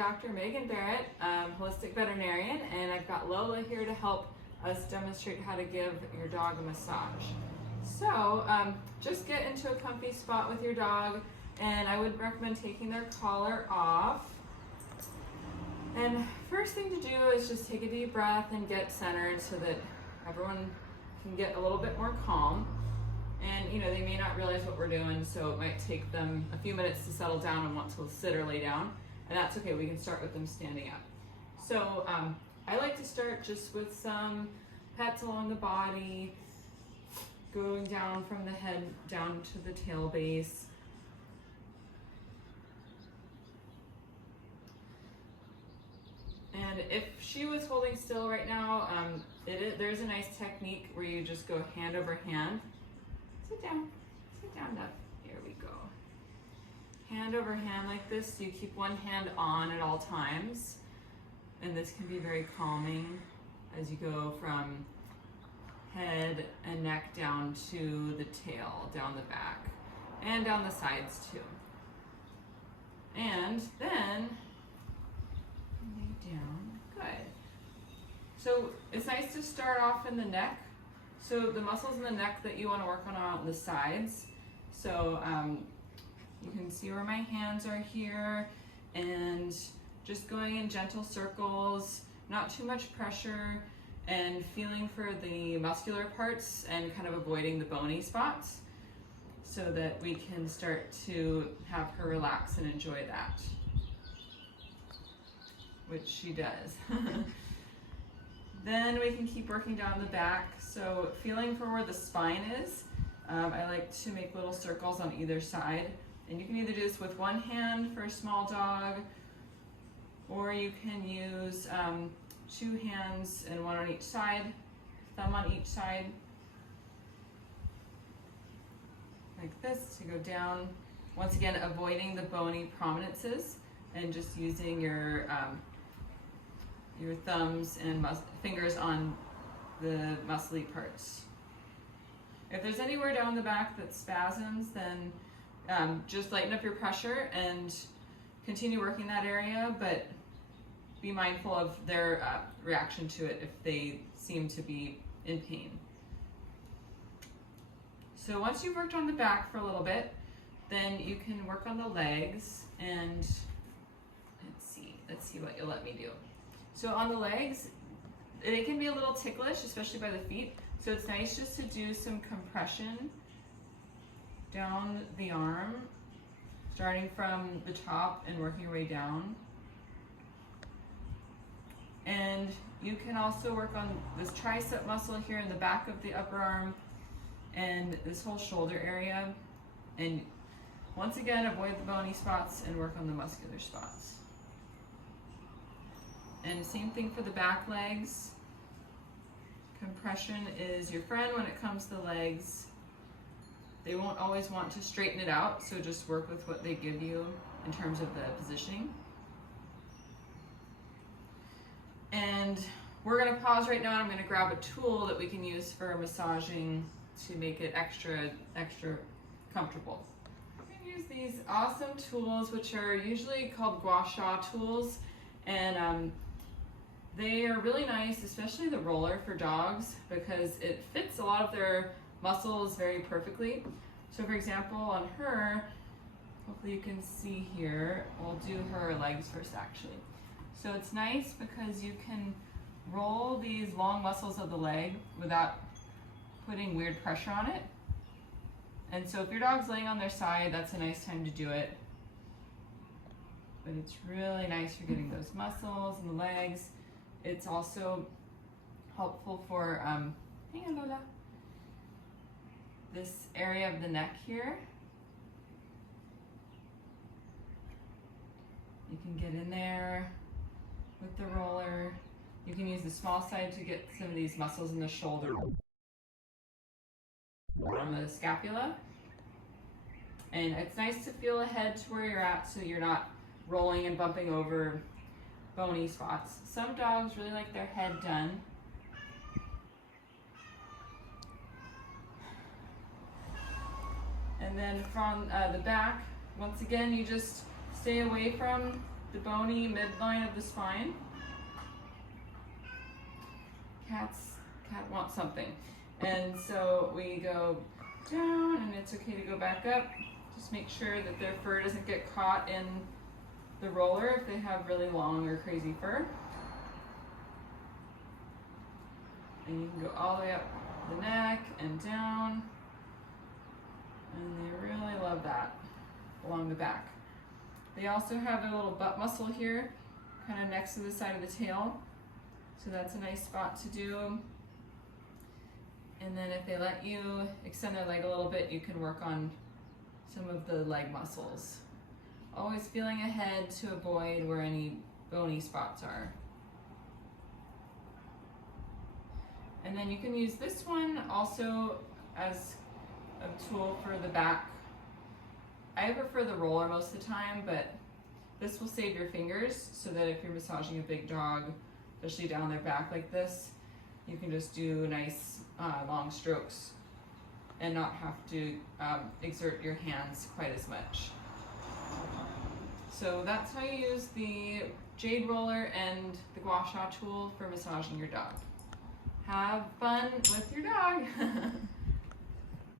Dr. Meghan Barrett, holistic veterinarian, and I've got Lola here to help us demonstrate how to give your dog a massage. So just get into a comfy spot with your dog, and I would recommend taking their collar off. And first thing to do is just take a deep breath and get centered so that everyone can get a little bit more calm. And you know, they may not realize what we're doing, so it might take them a few minutes to settle down and want to sit or lay down. And that's okay, we can start with them standing up. So I like to start just with some pets along the body, going down from the head down to the tail base. And if she was holding still right now, there's a nice technique where you just go hand over hand. Sit down, Duff. Here we go. Hand over hand like this. You keep one hand on at all times. And this can be very calming as you go from head and neck down to the tail, down the back, and down the sides too. And then lay down. Good. So it's nice to start off in the neck. So the muscles in the neck that you want to work on are on the sides. So you can see where my hands are here, and just going in gentle circles, not too much pressure, and feeling for the muscular parts and kind of avoiding the bony spots so that we can start to have her relax and enjoy that, which she does. Then we can keep working down the back. So feeling for where the spine is, I like to make little circles on either side. And you can either do this with one hand for a small dog, or you can use two hands and one on each side, thumb on each side, like this, to go down. Once again, avoiding the bony prominences and just using your thumbs and fingers on the muscly parts. If there's anywhere down the back that spasms, then just lighten up your pressure and continue working that area, but be mindful of their reaction to it if they seem to be in pain. So once you've worked on the back for a little bit, then you can work on the legs, and let's see what you'll let me do. So on the legs, they can be a little ticklish, especially by the feet. So it's nice just to do some compression down the arm, starting from the top and working your way down. And you can also work on this tricep muscle here in the back of the upper arm and this whole shoulder area. And once again, avoid the bony spots and work on the muscular spots. And same thing for the back legs. Compression is your friend when it comes to the legs. They won't always want to straighten it out, so just work with what they give you in terms of the positioning. And we're going to pause right now, and I'm going to grab a tool that we can use for massaging to make it extra comfortable. I'm going to use these awesome tools, which are usually called gua sha tools, and they are really nice, especially the roller for dogs, because it fits a lot of their muscles very perfectly. So for example, on her, hopefully you can see here, we'll do her legs first actually. So it's nice because you can roll these long muscles of the leg without putting weird pressure on it. And so if your dog's laying on their side, that's a nice time to do it. But it's really nice for getting those muscles in the legs. It's also helpful for, hang on Lola, this area of the neck here. You can get in there with the roller. You can use the small side to get some of these muscles in the shoulder, on the scapula. And it's nice to feel ahead to where you're at so you're not rolling and bumping over bony spots. Some dogs really like their head done. And then from the back, once again, you just stay away from the bony midline of the spine. Cat wants something. And so we go down, and it's okay to go back up. Just make sure that their fur doesn't get caught in the roller if they have really long or crazy fur. And you can go all the way up the neck and down. And they really love that along the back. They also have a little butt muscle here, kind of next to the side of the tail. So that's a nice spot to do. And then if they let you extend their leg a little bit, you can work on some of the leg muscles. Always feeling ahead to avoid where any bony spots are. And then you can use this one also as a tool for the back. I prefer the roller most of the time, but this will save your fingers so that if you're massaging a big dog, especially down their back like this, you can just do nice long strokes and not have to exert your hands quite as much. So that's how you use the jade roller and the gua sha tool for massaging your dog. Have fun with your dog.